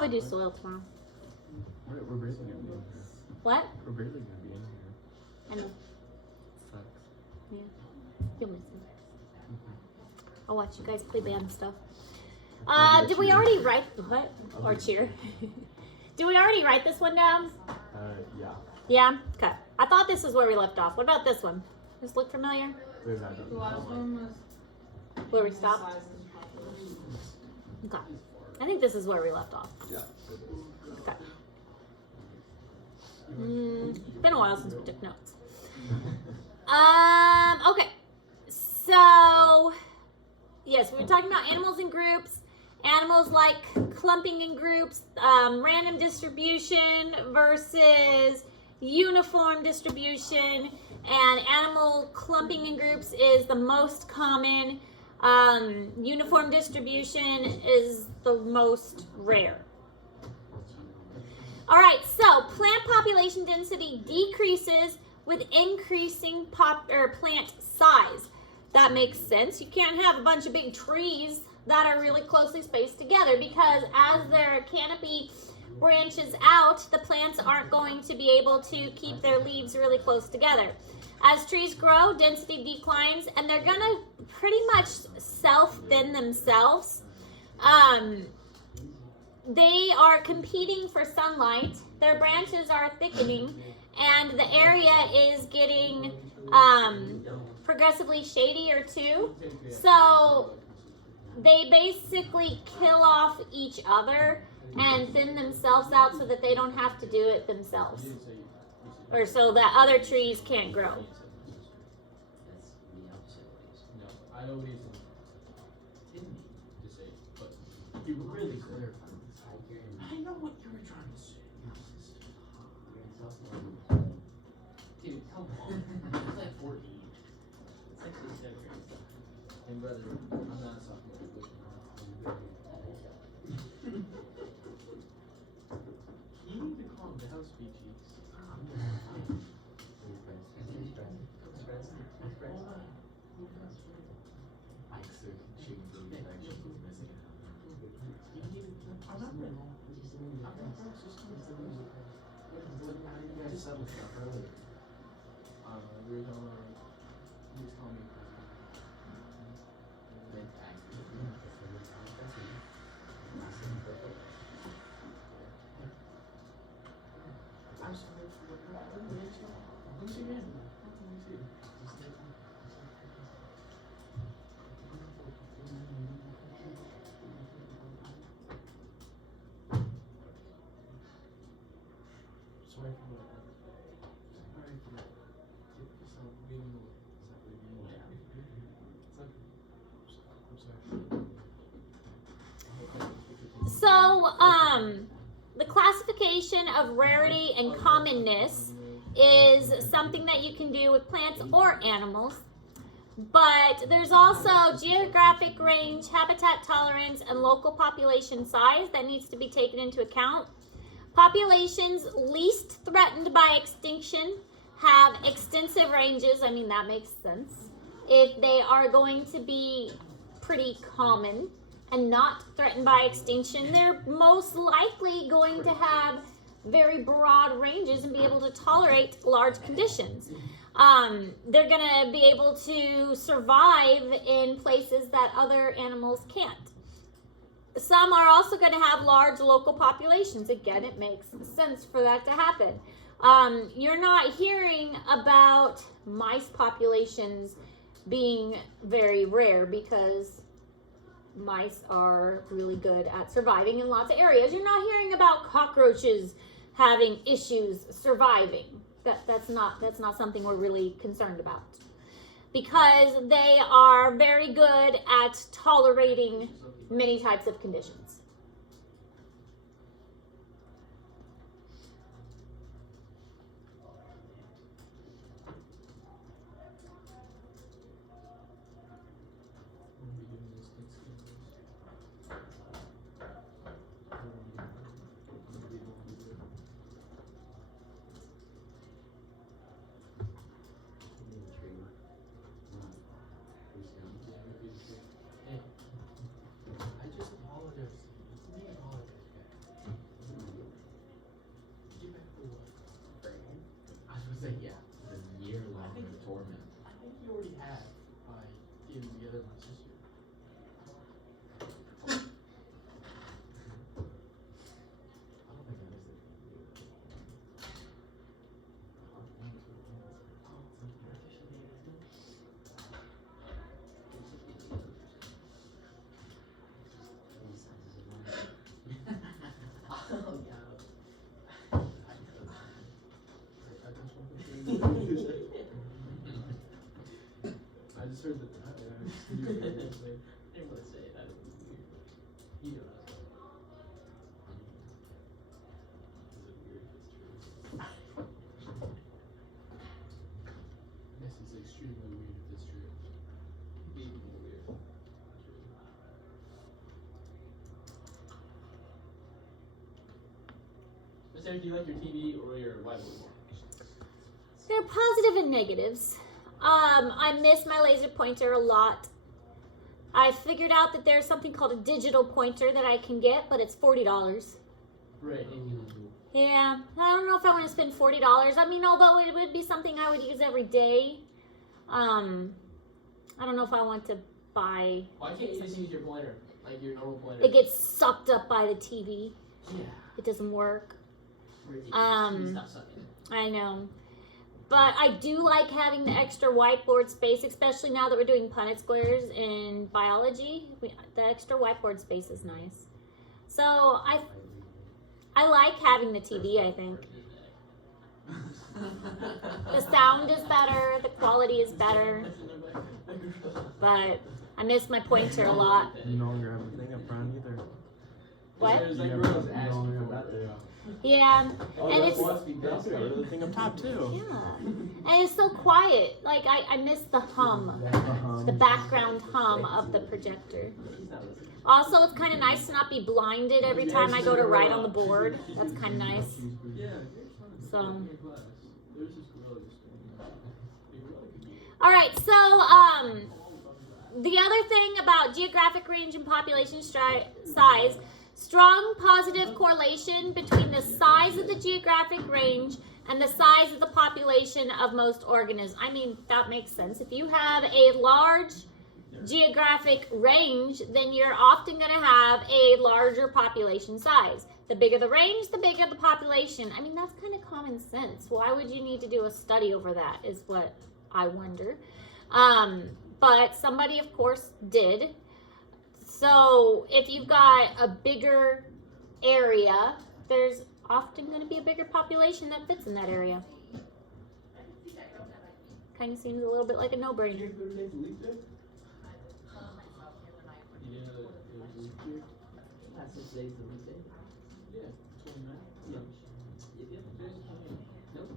probably do soil tomorrow. We're barely gonna be in here. What? We're barely gonna be in here. I know. Sucks. Yeah. You'll miss me. I'll watch you guys play band stuff. Did we already write what? Or cheer? Did we already write this one down? Yeah. Yeah? Okay. I thought this is where we left off. What about this one? Does this look familiar? There's not The last one was Where we stopped? size and population. Okay. I think this is where we left off. Yeah. Okay. It's been a while since we took notes. Okay. So, yes, we were talking about animals in groups. Animals like clumping in groups, random distribution versus uniform distribution, and animal clumping in groups is the most common. Uniform distribution is the most rare. All right, so plant population density decreases with increasing plant size. That makes sense. You can't have a bunch of big trees that are really closely spaced together, because as their canopy branches out, the plants aren't going to be able to keep their leaves really close together. As trees grow, density declines, and they're going to pretty much self-thin themselves. They are competing for sunlight. Their branches are thickening, and the area is getting progressively shadier too. So they basically kill off each other and thin themselves out so that they don't have to do it themselves, or so that other trees can't grow. I always didn't to say, but you were really clear. I know what you were trying to say. Dude, come on. It's like 14. It's actually 7. And brother, I'm not a sophomore. You need to calm down, Speechy. Settle stuff earlier. We were talking about, he was telling me. I'm sorry for what happened. Let me see again. Let me see. Sorry for what. Sorry for that. Get yourself being So, the classification of rarity and commonness is something that you can do with plants or animals. But there's also geographic range, habitat tolerance, and local population size that needs to be taken into account. Populations least threatened by extinction have extensive ranges. I mean, that makes sense. If they are going to be pretty common and not threatened by extinction, they're most likely going to have very broad ranges and be able to tolerate large conditions. They're going to be able to survive in places that other animals can't. Some are also going to have large local populations. Again, it makes sense for that to happen. You're not hearing about mice populations being very rare because mice are really good at surviving in lots of areas. You're not hearing about cockroaches having issues surviving. That's not something we're really concerned about, because they are very good at tolerating many types of conditions. I just apologize. was like, yeah. The year-long torment. I think you already have by getting together with my sister. I don't think that is it. Oh, yeah. I just heard that. I didn't want to say it. That would be weird. You know what This is extremely weird if it's true. Even more weird. Miss Eric, do you like your TV or your whiteboard more? There are positive and negatives. I miss my laser pointer a lot. I figured out that there's something called a digital pointer that I can get, but it's $40. Right. Yeah, I don't know if I want to spend $40. I mean, although it would be something I would use every day. I don't know if I want to buy. Why can't you just use your pointer? Like your normal pointer? It gets sucked up by the TV. Yeah. It doesn't work. Ridiculous. Stop sucking. I know. But I do like having the extra whiteboard space, especially now that we're doing Punnett squares in biology. The extra whiteboard space is nice. So I like having the TV, I think. The sound is better, the quality is better, but I miss my pointer a lot. You no longer have a thing up front either. What? You no longer have that. Yeah, and it's That's got rid of the thing up top too. yeah, and it's so quiet. Like I miss the hum, the background hum of the projector. Also, it's kind of nice to not be blinded every time I go to write on the board. That's kind of nice. So. All right, so the other thing about geographic range and population size, strong positive correlation between the size of the geographic range and the size of the population of most organisms. I mean, that makes sense. If you have a large geographic range, then you're often going to have a larger population size. The bigger the range, the bigger the population. I mean, that's kind of common sense. Why would you need to do a study over that is what I wonder. But somebody, of course, did. So if you've got a bigger area, there's often going to be a bigger population that fits in that area. Kind of seems a little bit like a no-brainer. Today's the leap day. Yeah, 29. Yeah. Nope.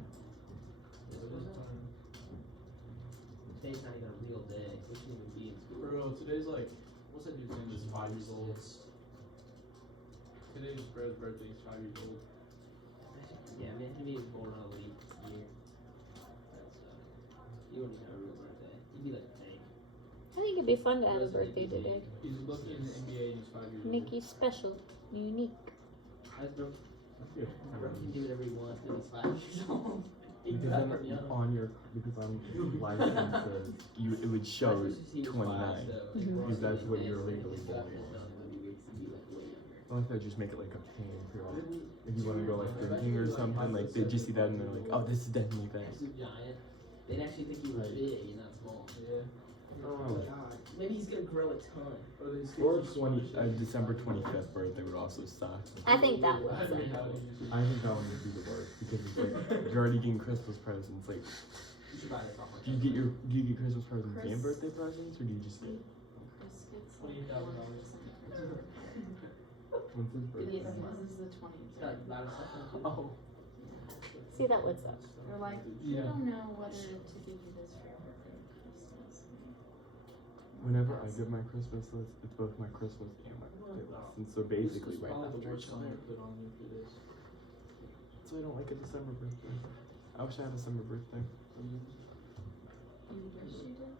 Today's not even a real day. We shouldn't even be in school. Bro, today's like, what's that dude's name that's 5 years old? Today's Brad's birthday, he's 5 years old. Yeah, man, he was born on a leap year. That's you wouldn't even have a real birthday. You'd be like, dang. I think it'd be fun to have a birthday today. He's looking in the NBA and he's 5 years old. Make you special, unique. That's bro. Yeah. Bro can do whatever he wants till he's 5 years old. Because then on your license, it would show 29. Because that's what you're legally born. I like that, just make it like a pain for like, if you want to go like drinking or something, like they just see that and they're like, oh, this is definitely that. Giant. They'd actually think he was big and not small. Yeah. Oh God. Maybe he's gonna grow a ton. Or December 25th birthday would also suck. I think that would I think that one would be the worst because it's like you're already getting Christmas presents. Like, do you get Christmas presents and birthday presents, or do you just get $28,000. when's his birthday? This is the 20th. Got a lot of stuff on it. Oh, See, that would suck. They're like, you don't know whether to give you this for your birthday or Christmas. whenever I give my Christmas list, it's both my Christmas and my birthday list, and so basically right after each other. So I don't like a December birthday. I wish I had a December birthday. You wish you did?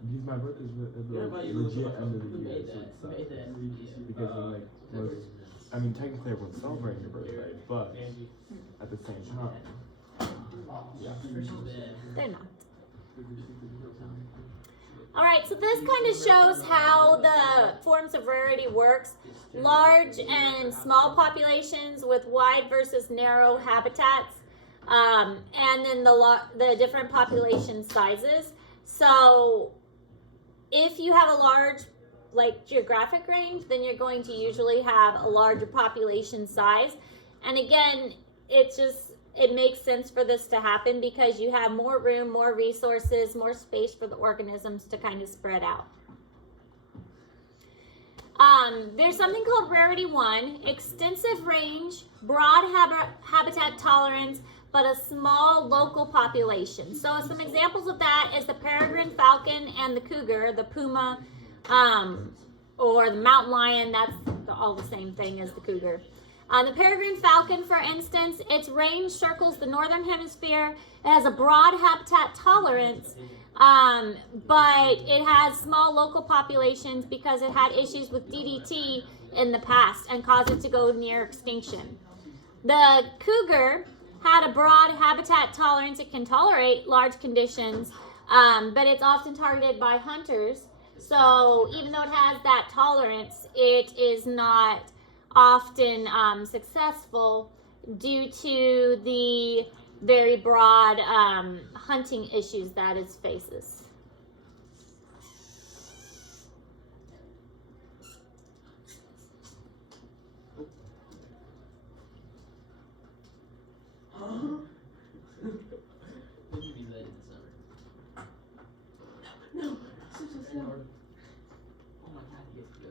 Because my birthday's legit end of the year, so it sucks. Because then like most, I mean technically everyone's celebrating your birthday, but at the same time, They're not. All right, so this kind of shows how the forms of rarity works. Large and small populations with wide versus narrow habitats, and then the different population sizes. So if you have a large geographic range, then you're going to usually have a larger population size. And again, it makes sense for this to happen because you have more room, more resources, more space for the organisms to kind of spread out. There's something called Rarity 1, extensive range, broad habitat tolerance, but a small local population. So some examples of that is the peregrine falcon and the cougar, the puma, or the mountain lion. That's all the same thing as the cougar. The peregrine falcon, for instance, its range circles the northern hemisphere. It has a broad habitat tolerance, but it has small local populations because it had issues with DDT in the past and caused it to go near extinction. The cougar had a broad habitat tolerance. It can tolerate large conditions, but it's often targeted by hunters. So even though it has that tolerance, it is not often successful due to the very broad hunting issues that it faces. No. Oh my God, he gets to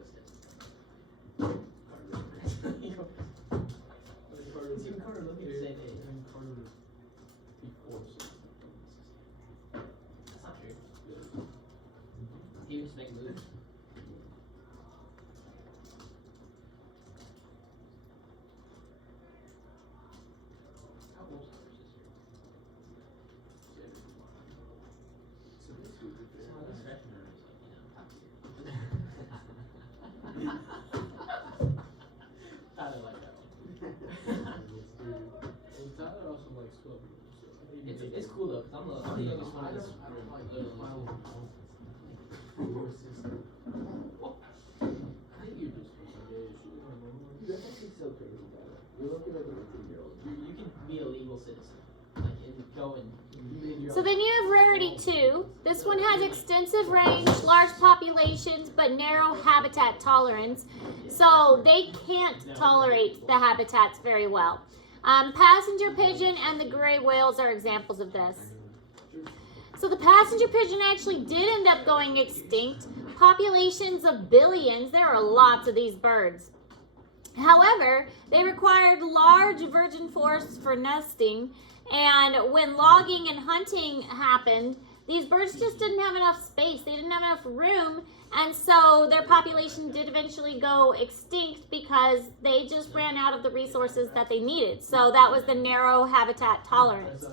Even Carter looking the same age. That's not true. He would just make moves. How old is her sister? So this freshman is top tier. Tyler like that one. Tyler also likes school. It's cool though, cause I'm the youngest one in this room. I think you're just That's actually so crazy, Tyler. You're looking like a 18-year-old. you can be a legal citizen, like and go and. So then you have Rarity 2. This one has extensive range, large populations, but narrow habitat tolerance. So they can't tolerate the habitats very well. Passenger pigeon and the gray whales are examples of this. So the passenger pigeon actually did end up going extinct. Populations of billions, there are lots of these birds. However, they required large virgin forests for nesting, and when logging and hunting happened, these birds just didn't have enough space. They didn't have enough room, and so their population did eventually go extinct because they just ran out of the resources that they needed. So that was the narrow habitat tolerance.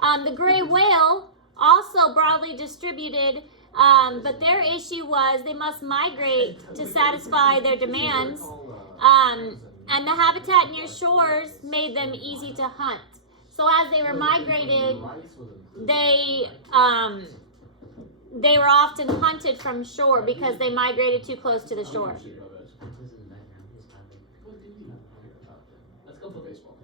The gray whale, also broadly distributed, but their issue was they must migrate to satisfy their demands, and the habitat near shores made them easy to hunt. So as they were migrated, they were often hunted from shore because they migrated too close to the shore. Let's go play baseball.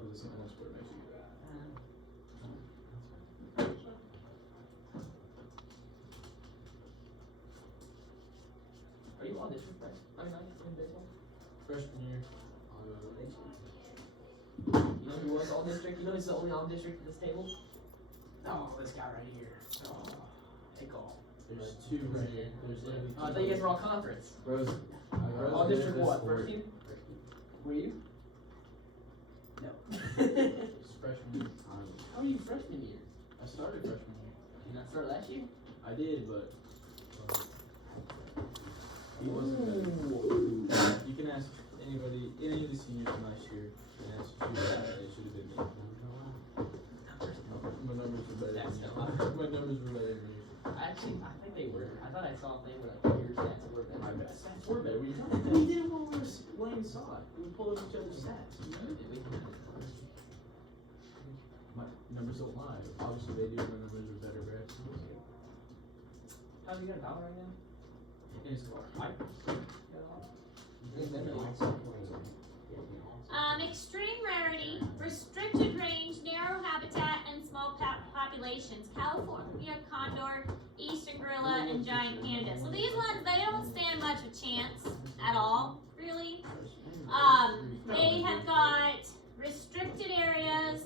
Are you on district in baseball? Freshman year. You know who was all district? You know who's the only all district at this table? Oh, this guy right here. Oh, hey, call. There's two right here. There's literally Oh, I thought you guys were all conference. Rose. All district what? First team? Were you? No. Freshman year. How are you freshman year? I started freshman year. Did you not start last year? I did, but he wasn't good. You can ask anybody, any of the seniors from last year, and ask who it should have been me. My numbers were better That's than still high. you. My numbers were better than you. I think they were. I thought I saw a thing where like your stats were better. My bad. Stats were better. We We did it when we were playing soccer. We pulled up each other's stats. can do it. My numbers don't Why? Obviously they do when numbers are better, bro. How do you get a dollar right now? In his car. Extreme rarity, restricted range, narrow habitat, and small populations. California condor, eastern gorilla, and giant panda. So these ones, they don't stand much of a chance at all, really. They have got restricted areas.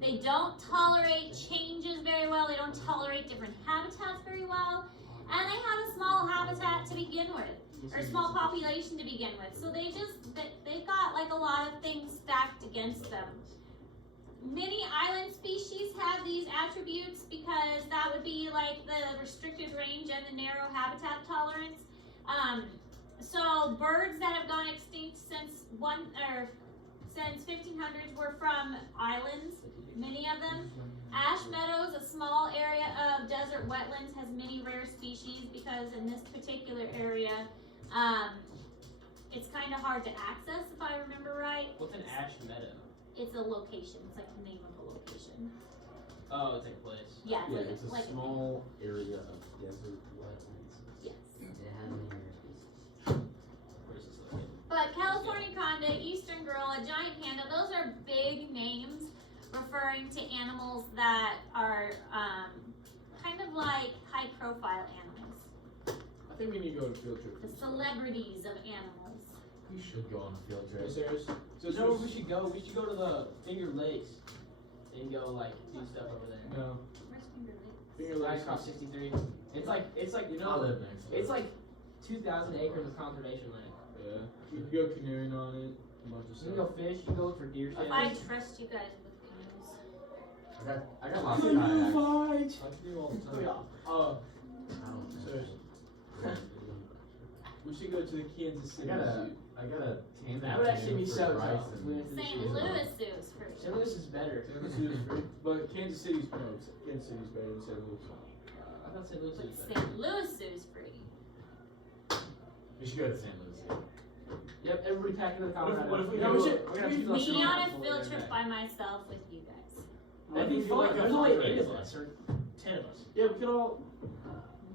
They don't tolerate changes very well. They don't tolerate different habitats very well. And they have a small habitat to begin with, or small population to begin with. So they've got like a lot of things stacked against them. Many island species have these attributes because that would be like the restricted range and the narrow habitat tolerance. So birds that have gone extinct since 1500s were from islands, many of them. Ash Meadows, a small area of desert wetlands, has many rare species because in this particular area, it's kind of hard to access, if I remember right. What's an ash meadow? It's a location. It's like the name of a location. Oh, it's like a place. Yeah, Yeah, like, it's a like small area of desert wetlands. yes. Where's this located? But California conda, eastern gorilla, giant panda, those are big names referring to animals that are kind of like high-profile animals. I think we need to go on a field trip. The celebrities of animals. We should go on a field trip. Serious? So You know where we should go? We should go to the Finger Lakes and go like do stuff over there. No. Where's Finger Lakes? Finger Like Lakes. across 63. It's like you I know live next to it's it. like 2,000 acres of conservation land. Yeah. You can go canoeing on it. A bunch of You can go stuff. fish. You can go look for deer If sheds. I trust you guys with canoes. I got lots of kayaks. I can do all the time. Serious. We should go to the Kansas City Zoo. I got a tandem That would actually be canoe so for Bryce tough. and- We went to the St. zoo. Louis Zoo is free. St. Louis is better. Kansas City is free, but Kansas City's better than St. Louis. I thought St. Louis But was better. St. Louis Zoo is free. We should go to St. Louis. Yep, everybody pack into the Colorado. what if we No, go- we're gonna have to go Me somewhere on else a before field we trip go by myself with you guys. That'd be Like fun. a There's only 8 of fundraiser. us or 10 of us. Yeah, we could all.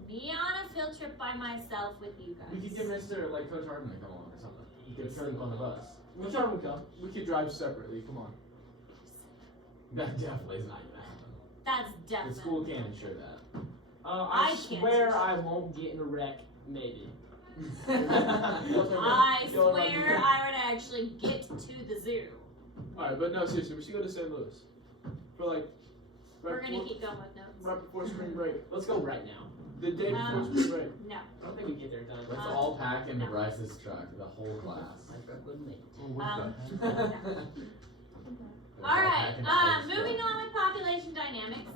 Me on a field trip by myself with you guys. We could get Mr. like Coach Hardman to come along or something. He could sleep on the bus. Which one would come? We could drive separately. Come on. That definitely is not gonna happen. That's The definitely. school can't ensure that. I I can't swear do I won't get in a wreck. Maybe. I swear I would actually get to the zoo. Alright, but no, seriously, we should go to St. Louis. For like. We're Right gonna before, keep going with notes. right before spring break. Let's go right now. The day before Um, spring break. No. I don't think we get there in time. Let's Uh, all pack into no. Bryce's truck, the whole class. Alright, moving on with population dynamics.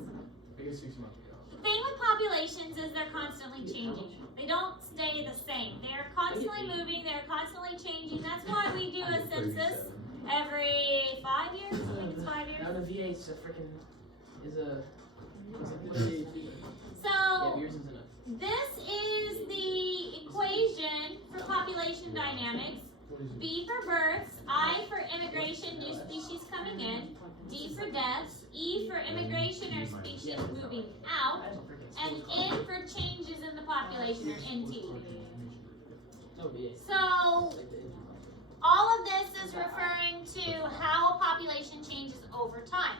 I guess 6 months ago. The thing with populations is they're constantly changing. They don't stay the same. They're constantly moving, they're constantly changing. That's why we do a census every 5 years. I think it's 5 years. Now the VA is a freaking what is it? So Yeah, yours is enough. this is the equation for population dynamics. What is it? B for births, I for immigration, new species coming in, D for deaths, E for immigration or species moving out, That's a freaking and school. N for changes in the population or NT. No VA. So all of this is referring to how a population changes over time.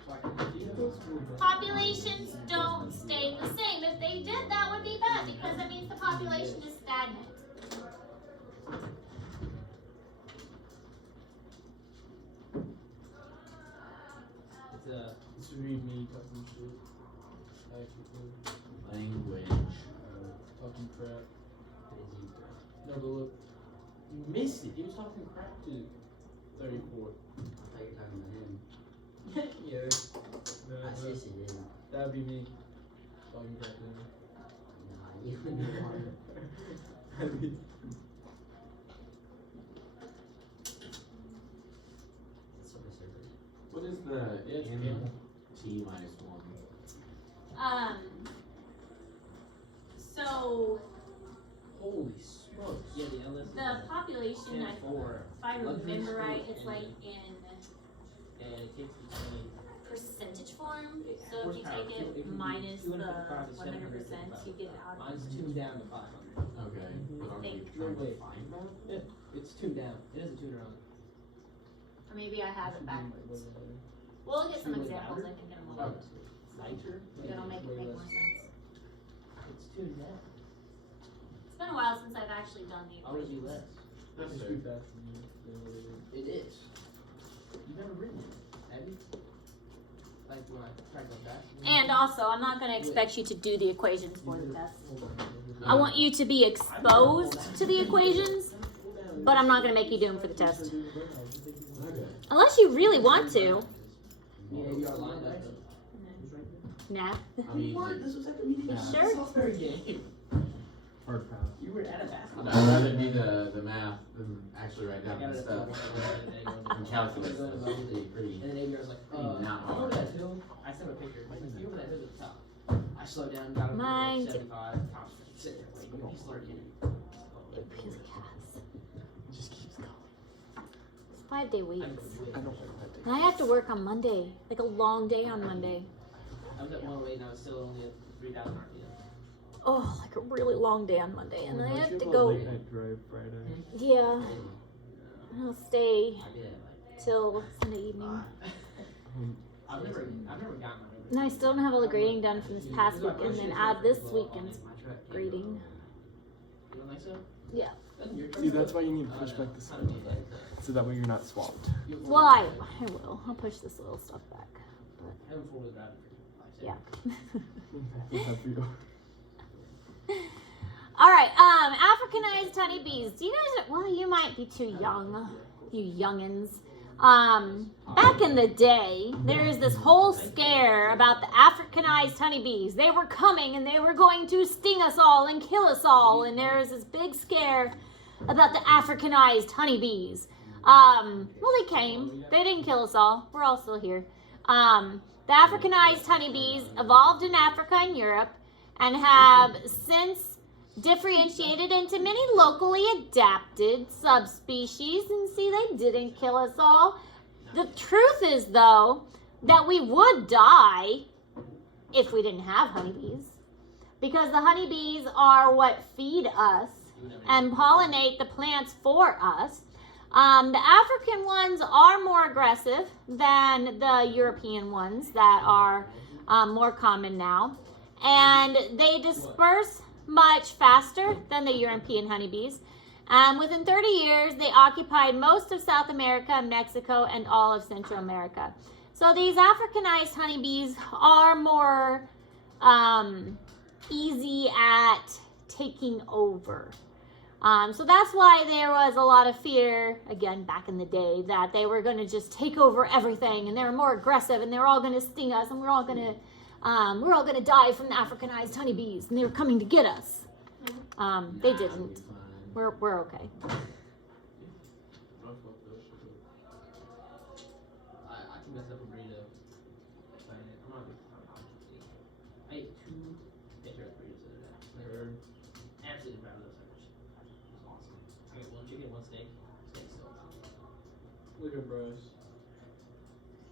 Populations don't stay the same. If they did, that would be bad because that means the population is stagnant. It's This would be me talking shit. Actually, Language. talking crap. No, but look. You missed it. He was talking crap to 34. Yeah. No, that'd be me. Talking crap to him. That'd be. What is the Yeah, it's N T minus 1? So Holy smokes. Yeah, the LS. the population, Stand for if I remember right, it's like in and it takes between percentage form. So if you take it minus the 100%, you get out of Mine's tuned down to 500. Okay, but are we Think. trying to Wait. find that? Yeah, it's tuned down. It has a tuner on it. Or maybe I have it Should be backwards. way better. We'll look at some Should be examples, louder. I think, in a moment. Lighter. That'll make Way more less. sense. It's tuned down. It's been a while since I've actually done the Why would it be equations. less? That's It's fair. too fast for me. It is. You've never written it, have you? Like when I tried to go back. And also, I'm not going to expect you to do the equations for the test. Hold on. I want you to be exposed to the equations, but I'm not going to make you do them for the test. Okay. Unless you really want to. Me and ABR lined up. Nah. I mean, What? This was at the meeting. You of the sure? software game. Hard pass. You were at a basketball. I'd rather do the math than actually write I down got the it stuff. at And calculus stuff. It's pretty. And then ABR's like, Not you hard. over that hill? I sent him a picture. He's like, you over that hill at the top. I slowed down, got him to Mind- like 75. Tom's sitting there waiting. He's 30 in. It really has. It just keeps going. It's 5-day weeks. I don't like that day. And I have to work on Monday. Like a long day on Monday. I was at 108 and I was still only at 3,000 RPM. Oh, like a really long day on Monday. And I Don't have you to a go. late night drive Friday. Yeah. I'll stay I did like till Sunday evening. I've never gotten one. And I still don't have all the grading done from this past week, and then add this weekend's grading. You don't think so? Yeah. Doesn't your See, that's why you need to push back this little bit, so that way you're not swamped. Well, I will. I'll push this little stuff back. I haven't four-wheel drive for 5 Yeah. seconds. Good for you. All right. Africanized honeybees. Do you guys? Well, you might be too young, you youngins. Back in the day, there was this whole scare about the Africanized honeybees. They were coming and they were going to sting us all and kill us all. And there was this big scare about the Africanized honeybees. Well, they came. They didn't kill us all. We're all still here. The Africanized honeybees evolved in Africa and Europe and have since differentiated into many locally adapted subspecies. And see, they didn't kill us all. The truth is, though, that we would die if we didn't have honeybees, because the honeybees are what feed us and pollinate the plants for us. The African ones are more aggressive than the European ones that are more common now, and they disperse much faster than the European honeybees. Within 30 years, they occupied most of South America, Mexico, and all of Central America. So these Africanized honeybees are more easy at taking over. So that's why there was a lot of fear, again, back in the day, that they were going to just take over everything, and they were more aggressive, and they were all going to sting us, and we're all going to die from the Africanized honeybees, and they were coming to get us. They didn't. We're okay. I can mess up a burrito. I'm not a big fan of burritos. I ate 2 Pinterest burritos the other day. They're absolutely proud of those sandwiches. It was awesome. I got 1 chicken, 1 steak. Steak still on top. Look at Bryce.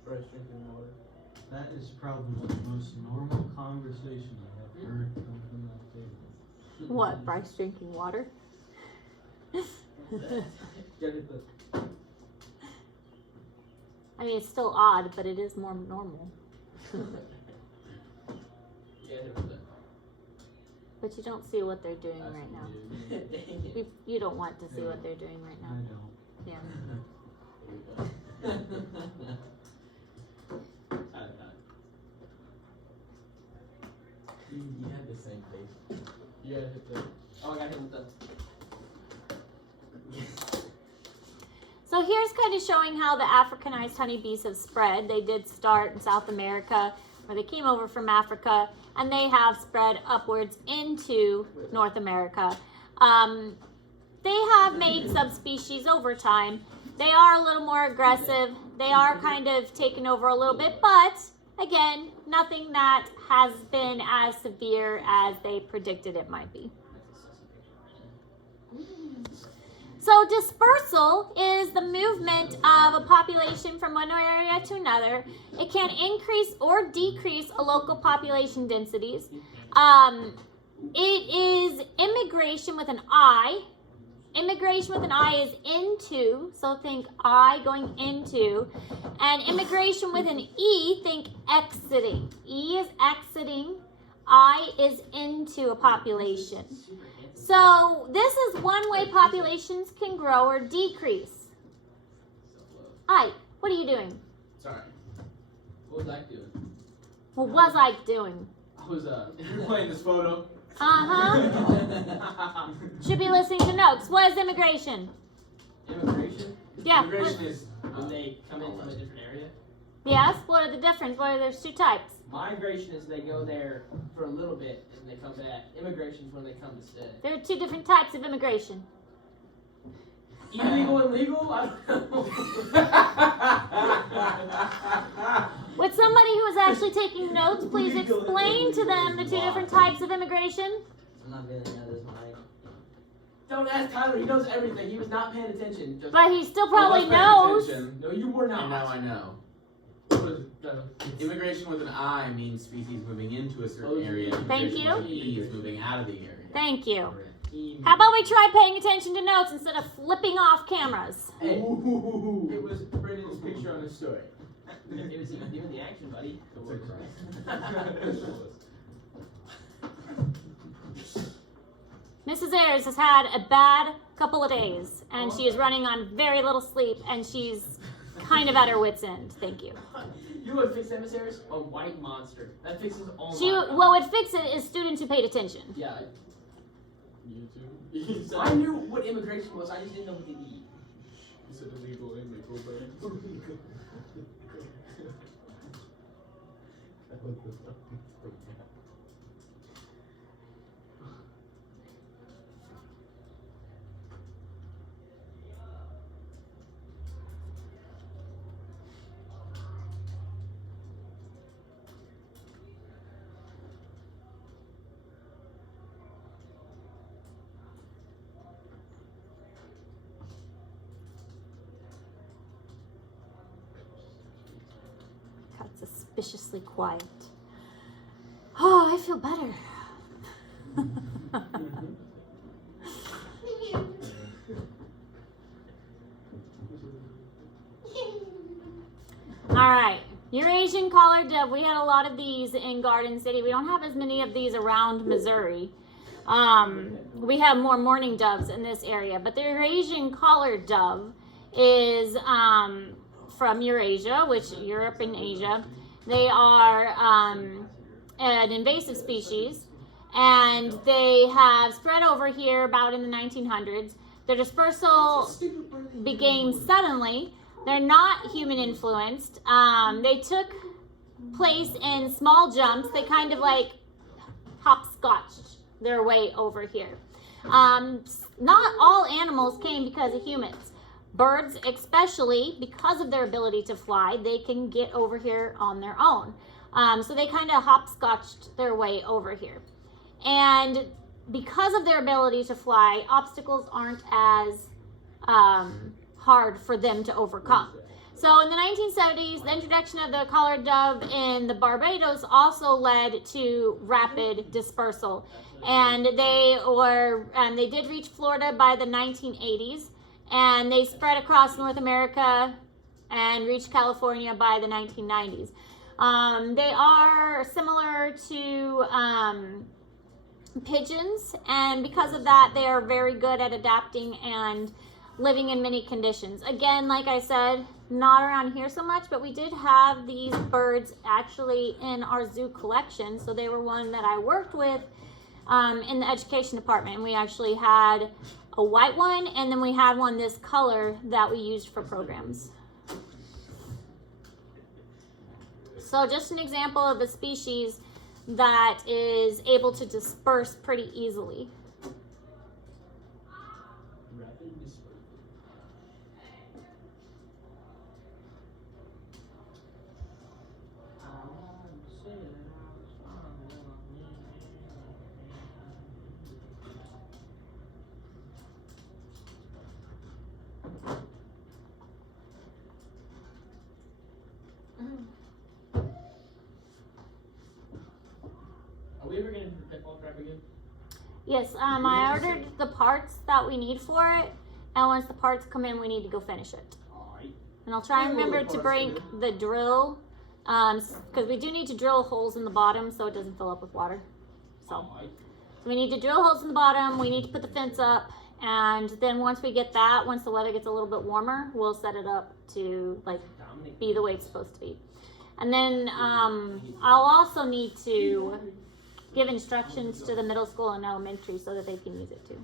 Bryce drinking water. That is probably the most normal conversation I have heard come from that table. What, Bryce drinking water? I mean, it's still odd, but it is more normal. Yeah, it was But you don't see what they're doing right now. You don't want to see what they're doing right I now. don't. Yeah. You had the same face. You gotta hit that. Oh, I got hit with the. So here's kind of showing how the Africanized honeybees have spread. They did start in South America, where they came over from Africa, and they have spread upwards into North America. They have made subspecies over time. They are a little more aggressive. They are kind of taken over a little bit, but again, nothing that has been as severe as they predicted it might be. So dispersal is the movement of a population from one area to another. It can increase or decrease a local population densities. It is immigration with an I. Immigration with an I is into, so think I going into. And immigration with an E, think exiting. E is exiting, I is into a population. So this is one way populations can grow or decrease. Ike, what are you doing? Sorry. What was I doing? What was Ike doing? I was you're playing this photo. Should be listening to notes. What is immigration? Immigration? Yeah. Immigration is when they come in from a different area. Yes. What are the difference? There's two types. Migration is they go there for a little bit and they come back. Immigration is when they come to stay. There are two different types of immigration. Illegal and legal? I don't know. Would somebody who is actually taking notes please explain to them the two different types of immigration? I'm not feeling that as mine. Don't ask Tyler, he knows everything. He was not paying attention. Just But he still probably knows. no, you were And not. now I know. Immigration with an I means species moving into a certain area. Thank Immigration you. with an E is moving out of the area. Thank you. How about we try paying attention to notes instead of flipping off cameras? Hey, it was Brendan's picture on his story. It was even doing the action, buddy. Mrs. Ayers has had a bad couple of days, and she is running on very little sleep, and she's kind of at her wit's end. Thank you. You know what fixed emissaries? A white monster. That fixes all What would fix it is students who paid attention. Yeah. You too? I knew what immigration was, I just didn't know what to eat. You said illegal and legal, but Got suspiciously quiet. Oh, I feel better. All right, Eurasian collared dove. We had a lot of these in Garden City. We don't have as many of these around Missouri. We have more mourning doves in this area, but the Eurasian collared dove is from Eurasia, which Europe and Asia. They are an invasive species, and they have spread over here about in the 1900s. Their dispersal began suddenly. They're not human influenced. They took place in small jumps. They kind of like hopscotched their way over here. Not all animals came because of humans. Birds, especially because of their ability to fly, they can get over here on their own. So they kind of hopscotched their way over here. And because of their ability to fly, obstacles aren't as hard for them to overcome. So in the 1970s, the introduction of the collared dove in the Barbados also led to rapid dispersal. And they did reach Florida by the 1980s, and they spread across North America and reached California by the 1990s. They are similar to pigeons, and because of that, they are very good at adapting and living in many conditions. Again, like I said, not around here so much, but we did have these birds actually in our zoo collection. So they were one that I worked with in the education department. And we actually had a white one, and then we had one this color that we used for programs. So just an example of a species that is able to disperse pretty easily. Rapid dispersal. Yes, I ordered the parts that we need for it, and once the parts come in, we need to go finish it. Alright. And I'll try and remember to bring the drill, because we do need to drill holes in the bottom so it doesn't fill up with water. So we need to drill holes in the bottom, we need to put the fence up, and then once we get that, once the weather gets a little bit warmer, we'll set it up to like be the way it's supposed to be. And then I'll also need to give instructions to the middle school and elementary so that they can use it too.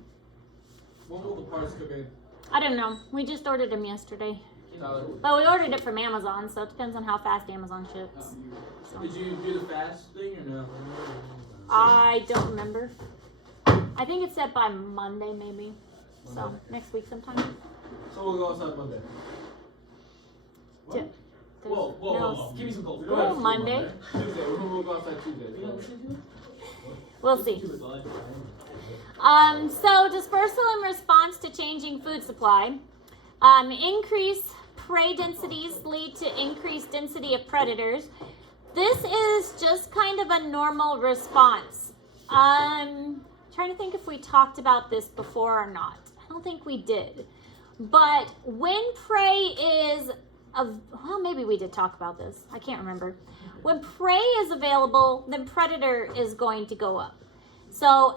When will the parts come in? I don't know. We just ordered them yesterday. Tyler, But we ordered it from Amazon, so it depends on how fast Amazon ships. So. did you do the fast thing or no? I don't remember. I think it's set by Monday maybe. So next week sometime. So we'll go outside Monday. Yeah. Whoa. Give me some gold. Oh, Monday. Tuesday. We'll go outside Tuesday. We'll see. So dispersal in response to changing food supply. Increased prey densities lead to increased density of predators. This is just kind of a normal response. Trying to think if we talked about this before or not. I don't think we did. But when prey is well, maybe we did talk about this. I can't remember. When prey is available, then predator is going to go up. So,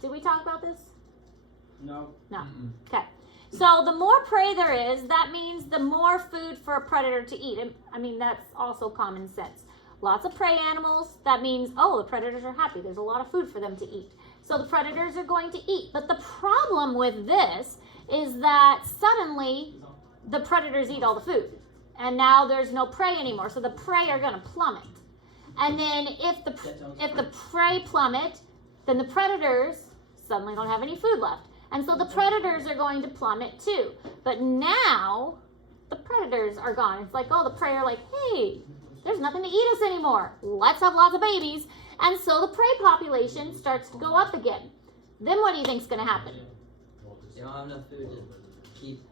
did we talk about this? No. No. Okay. So the more prey there is, that means the more food for a predator to eat. And, I mean, that's also common sense. Lots of prey animals, that means, oh, the predators are happy. There's a lot of food for them to eat. So the predators are going to eat. But the problem with this is that suddenly the predators eat all the food. And now there's no prey anymore. So the prey are going to plummet. And then if the prey plummet, then the predators suddenly don't have any food left. And so the predators are going to plummet too. But now the predators are gone. It's like, oh, the prey are like, hey, there's nothing to eat us anymore. Let's have lots of babies. And so the prey population starts to go up again. Then what do you think is going to happen? They don't have enough food to keep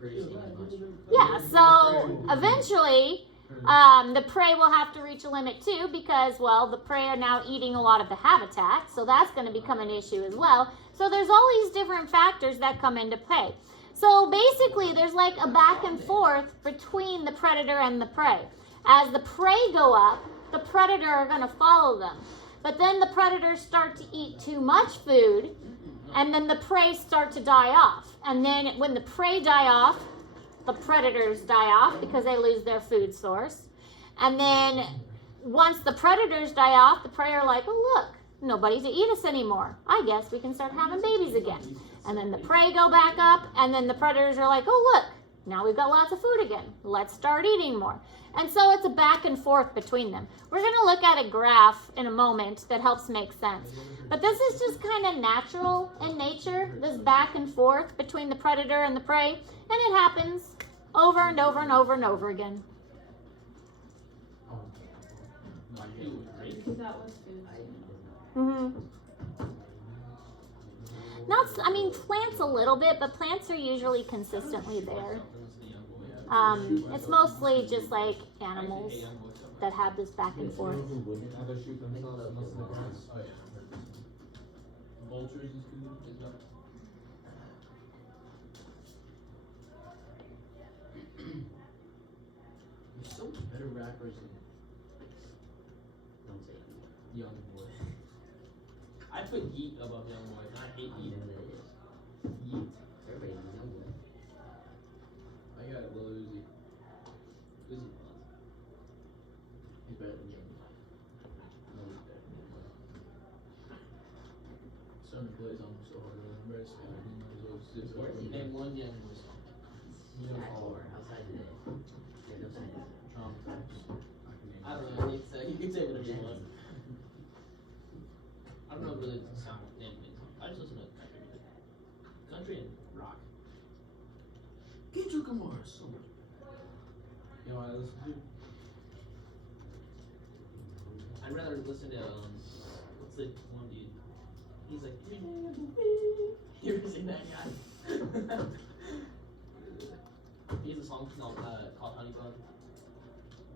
producing as much. Yeah, so eventually the prey will have to reach a limit too because, well, the prey are now eating a lot of the habitat. So that's going to become an issue as well. So there's all these different factors that come into play. So basically there's like a back and forth between the predator and the prey. As the prey go up, the predator are going to follow them. But then the predators start to eat too much food, and then the prey start to die off. And then when the prey die off, the predators die off because they lose their food source. And then once the predators die off, the prey are like, oh, look, nobody to eat us anymore. I guess we can start having babies again. And then the prey go back up, and then the predators are like, oh, look, now we've got lots of food again. Let's start eating more. And so it's a back and forth between them. We're going to look at a graph in a moment that helps make sense. But this is just kind of natural in nature, this back and forth between the predator and the prey. And it happens over and over and over and over again. Because that was food. Plants a little bit, but plants are usually consistently there. It's mostly just like animals that have this back and forth. Vultures is good. You're so much better rappers than Don't say it. Young Boy. I put Yeet above Young Boy, and I hate I Yeet. know what it is. Yeet. Everybody knows it. I got it, Lil Uzi. Uzi. He's better than Young Boy. I know he's better than Young Boy. Son plays on so hard. I'm very sad. He might as well just sit Where's he? Name one Young Boy song. At or outside today. There's no sign. I don't know. You can say whatever you want. I don't know really the sound name of it. I just listen to country music. Country and rock. Kendrick Lamar is so much. You know what I listen to? I'd rather listen to what's the one dude? He's like, you ever seen that guy? He has a song called Honey Bun.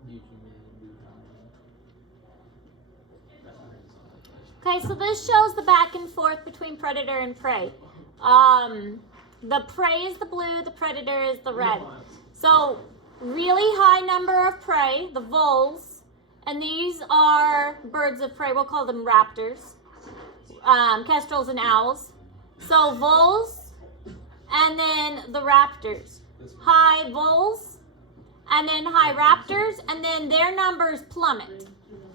YouTube man, That's not the song. Okay, so this shows the back and forth between predator and prey. The prey is the blue, the predator is the red. So really high number of prey, the voles, and these are birds of prey. We'll call them raptors, kestrels and owls. So voles, and then the raptors. High voles, and then high raptors, and then their numbers plummet.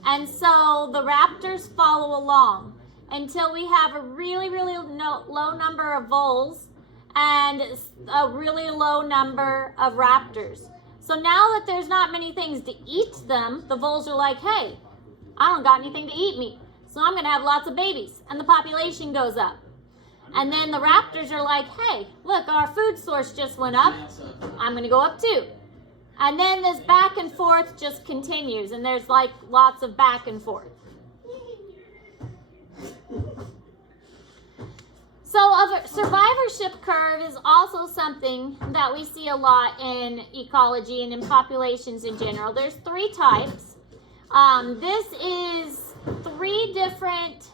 And so the raptors follow along until we have a really, really low number of voles and a really low number of raptors. So now that there's not many things to eat them, the voles are like, hey, I don't got anything to eat me, so I'm going to have lots of babies, and the population goes up. And then the raptors are like, hey, look, our food source just went up, I'm going to go up too. And then this back and forth just continues, and there's like lots of back and forth. So a survivorship curve is also something that we see a lot in ecology and in populations in general. There's 3 types. This is 3 different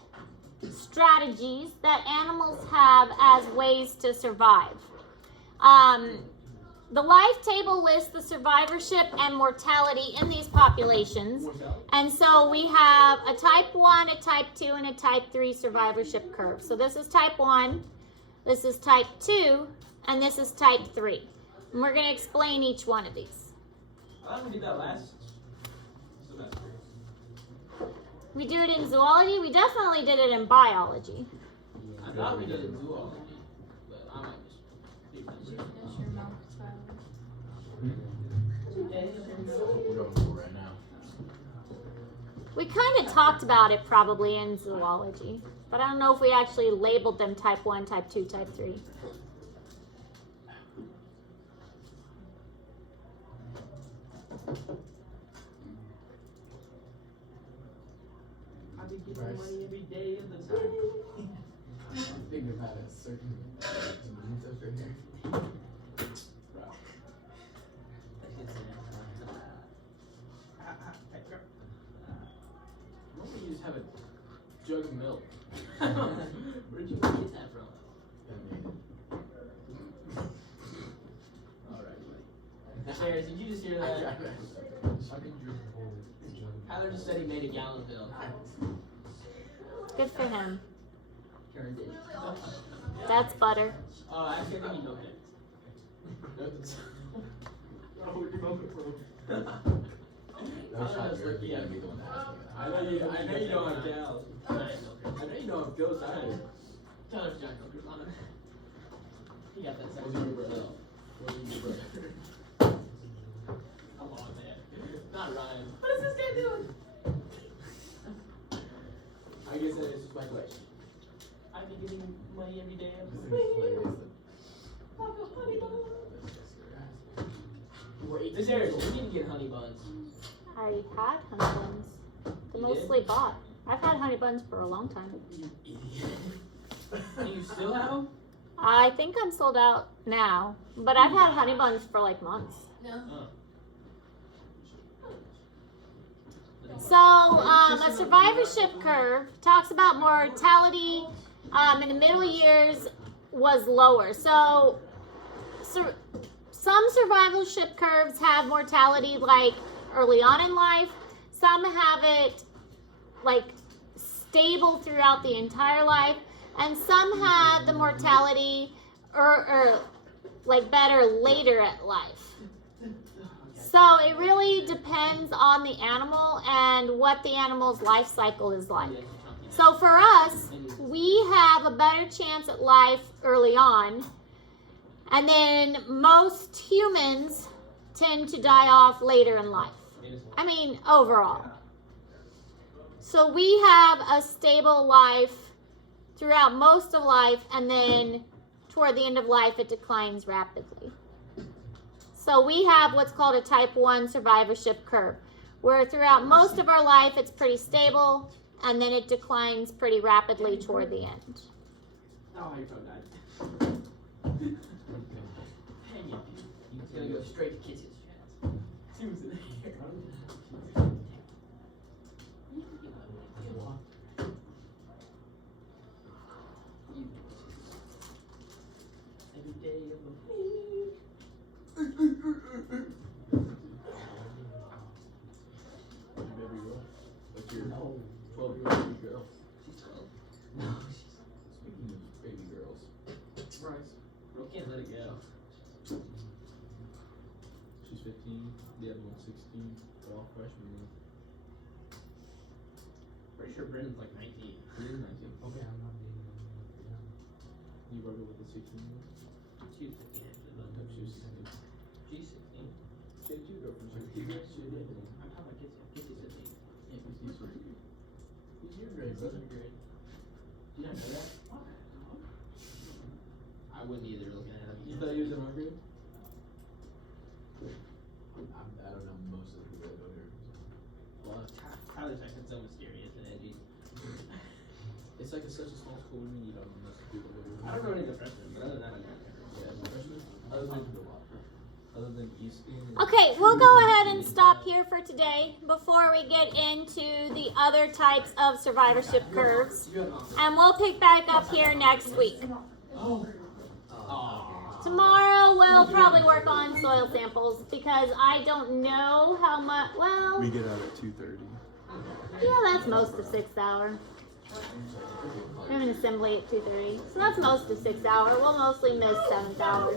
strategies that animals have as ways to survive. The life table lists the survivorship and mortality in these populations. And so we have a type 1, a type 2, and a type 3 survivorship curve. So this is type 1, this is type 2, and this is type 3. And we're going to explain each one of these. I thought we did that last semester. We do it in zoology. We definitely did it in biology. I thought we did it in zoology, but I might just be Did you finish your milk salad? We're going for right now. We kind of talked about it probably in zoology, but I don't know if we actually labeled them type 1, type 2, type 3. I've been getting money every day of the time. I'm thinking about a certain needs over here. Normally you just have a jug of milk. Where'd you get that from? Alright. Sarah, did you just hear that? Tyler just said he made a gallon of milk. Good for him. Karen did. That's butter. Actually, I think he milked it. Tyler was like, yeah, be the one to ask me that. I know you don't have cows. I know you don't have goats either. Tyler's giant milkers on it. He got that What's second your brother? bill. What's your brother? Come on, man. Not Ryan. What is this guy doing? I guess that is just my question. I've been getting money every day. This is hilarious. Wait, this area, we need to get honey buns. I had honey buns. They're mostly bought. I've had honey buns for a long time. You idiot. And you still have them? I think I'm sold out now, but I've had honey buns for like months. So, a survivorship curve talks about mortality in the middle years was lower. So, some survivorship curves have mortality like early on in life. Some have it like stable throughout the entire life. And some have the mortality or like better later at life. So it really depends on the animal and what the animal's life cycle is like. So for us, we have a better chance at life early on. And then most humans tend to die off later in life. I mean, overall. So we have a stable life throughout most of life, and then toward the end of life, it declines rapidly. So we have what's called a type 1 survivorship curve, where throughout most of our life, it's pretty stable, and then it declines pretty rapidly toward the end. Oh, your phone died. Dang it. It's gonna go straight to Kitty's chat. Who's in here? 16, but all freshmen. Pretty sure Brennan's like 19. He is 19. Okay, I'm not dating anyone for now. You brother with the 16 year old? She's 15 actually, but No, she was 16. she's 16. She had two girlfriends. She had two girls. I'm talking about Kitsy. Kitsy's 15. Yeah, he's your grade, brother. Did you not know that? I wouldn't either looking at him. You thought he was in our grade? I don't know most of the people that go here. Why? Tyler's acting so mysterious and edgy. It's like such a small school. We need most people go here. I don't know any of the freshmen, but other than that, I don't care. Yeah, the freshmen. Other than Easton. and- Okay, we'll go ahead and stop here for today before we get into the other types of survivorship curves. And we'll pick back up here next week. Tomorrow we'll probably work on soil samples because I don't know how much, well, We get out at 2:30. yeah, that's most of 6 hour. We have an assembly at 2:30, so that's most of 6 hour. We'll mostly miss 7th hour.